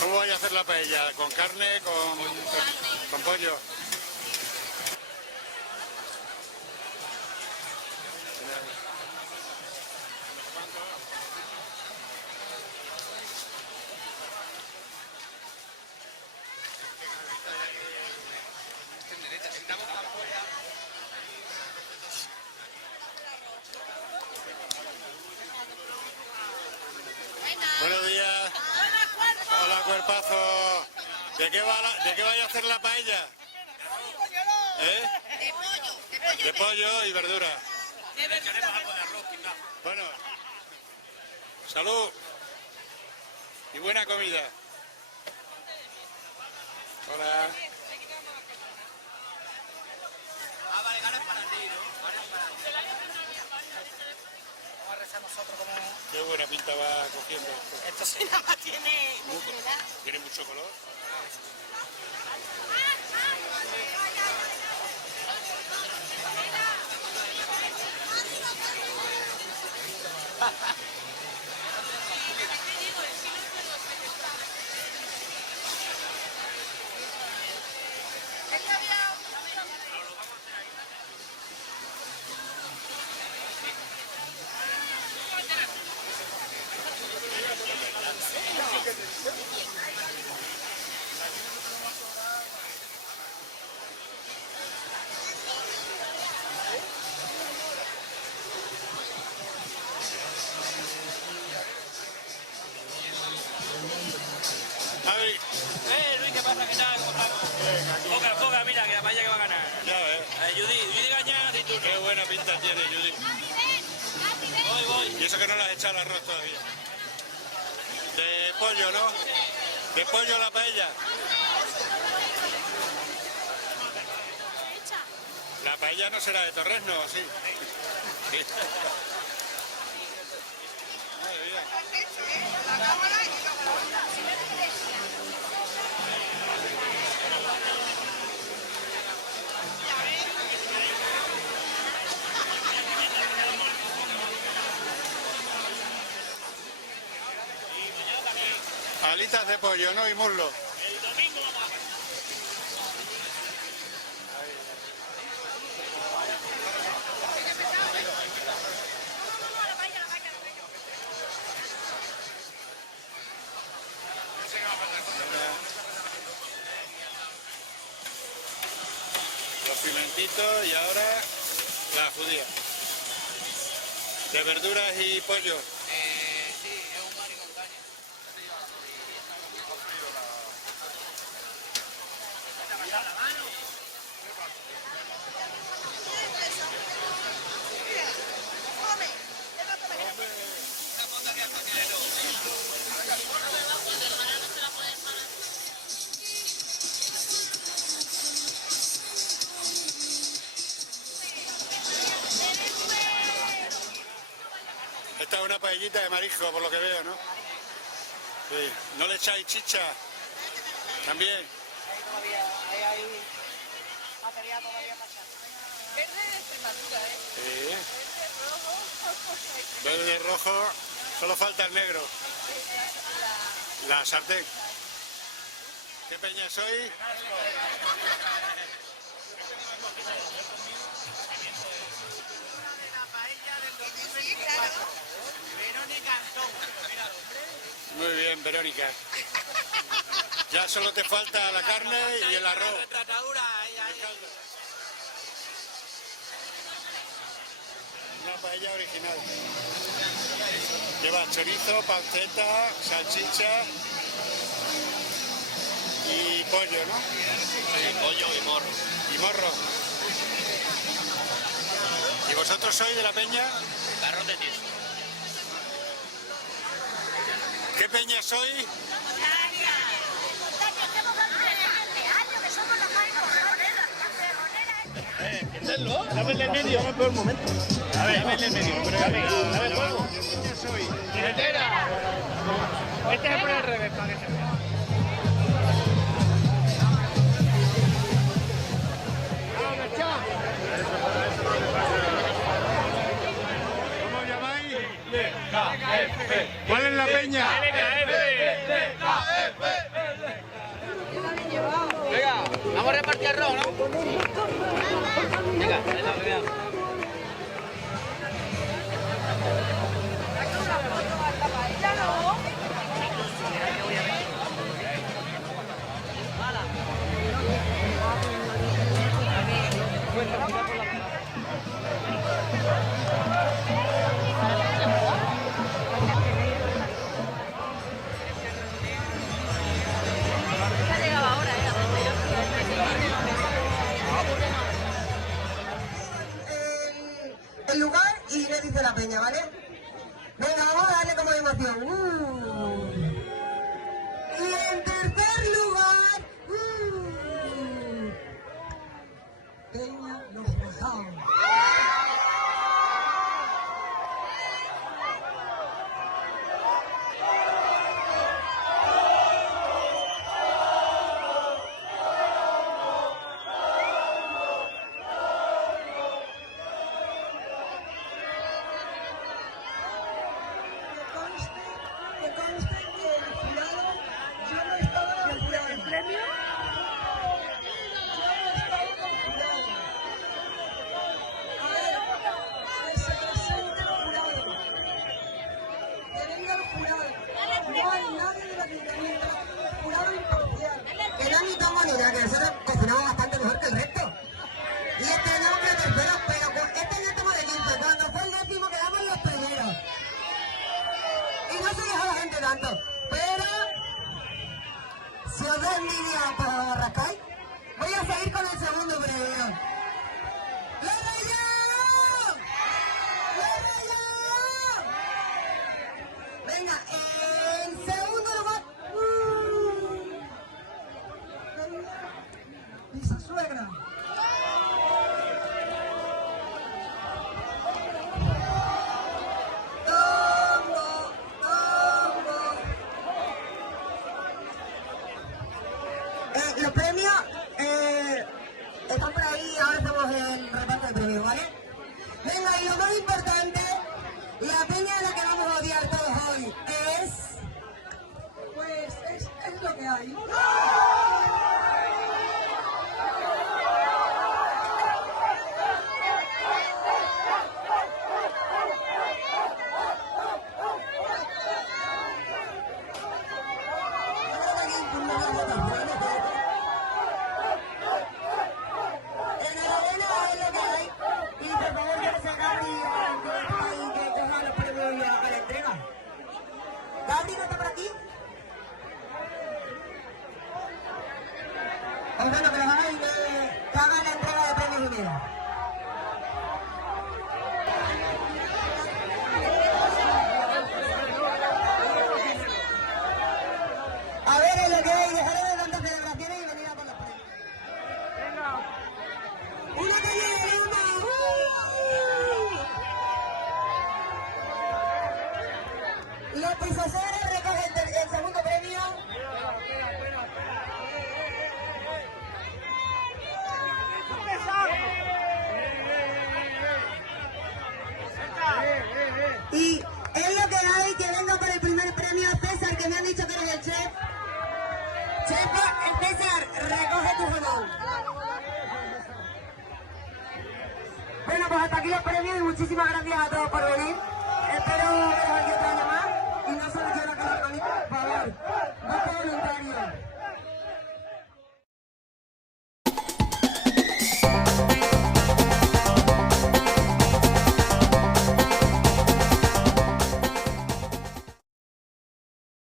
¿Cómo vais a hacer la paella? ¿Con carne? ¿Con pollo? Buenos días. Hola, cuerpazo. ¿De qué vais a hacer la paella? ¿Eh? De pollo y verdura. Bueno, salud y buena comida. Hola. Ah, vale, ganas para ti, ¿no? Ganas para ti. Vamos a rezar nosotros como... Qué buena pinta va cogiendo. Esto sí, nada más tiene... Tiene mucho color. Luis, ¿qué pasa? ¿Qué tal? ¿Cómo estamos? Foca, mira, que la paella que va a ganar. Ya ves. Judy Gañán y tú. Qué buena pinta tiene, Judy. Voy. Y eso que no le has echado el arroz todavía. De pollo, ¿no? De pollo la paella. La paella no será de torresno, ¿sí? Madre mía. Alitas de pollo, ¿no? Y muslo. El domingo vamos a ver. Los pimentitos y ahora la judía. De verduras y pollo. Sí, es un mar y montaña. La mano. Esta es una paellita de marisco, por lo que veo, ¿no? Sí. ¿No le echáis chicha? También. Ahí todavía, hay material todavía para echar. Verde de Extremadura, ¿eh? Sí. Verde, rojo, solo falta el negro. La sartén. ¿Qué peña soy? Verónica Antón. Muy bien, Verónica. Ya solo te falta la carne y el arroz. Una paella original. Lleva chorizo, panceta, salchicha y pollo, ¿no? Sí, pollo y morro. Y morro. ¿Y vosotros sois de la peña? Garrote de tieso. ¿Qué peña sois? ¿Entenderlo? Dame el medio. No es peor momento. A ver, dame el medio. Pero dame el juego. ¿Qué soy? ¡Carretera! Este es por el revés, para que se vea. ¿Cómo os llamáis? ¿Cuál es la peña? LKF. arroz, ¿no? Venga, ahí la primera. El lugar y le dice la peña, ¿vale? Venga, vamos a darle como emoción. Y en tercer lugar, Peña Los Mojados. Que conste que el jurado, yo no estaba en el jurado. ¿El premio? Yo no estaba en el jurado. A ver, que se presente el jurado. Que venga el jurado. No hay nadie del ayuntamiento. El jurado imparcial. Que no ni tomo ni nada, que nosotros cocinamos bastante mejor que el resto. Y este año fue tercero, pero este año estamos de 15. Cuando fue el décimo quedamos los primeros. Y no se deja la gente tanto, pero si os da envidia por arrascáis, voy a seguir con el segundo premio. ¡La Rayón! ¡La Rayón! Venga, en segundo lugar, mi suegra. Los premios están por ahí, ahora estamos en reparto de premios, ¿vale? Venga, y lo más importante, la peña a la que vamos a odiar todos hoy es... Pues es lo que hay. ¿Gabri no está por aquí? O bueno, que los hagáis que hagan la entrega de premios unidos. A ver, es lo que hay, dejaré de tantas celebraciones y venir a por los premios. ¡Una calle de luna! Los pisoseros recogen el segundo premio. Y es lo que hay, que venga por el primer premio César, que me han dicho que eres el chef. Chef, César, recoge tu jamón. Bueno, pues hasta aquí los premios y muchísimas gracias a todos por venir. Espero veros aquí otro año más y no solo quiero acabar con esto, por favor, voto voluntario.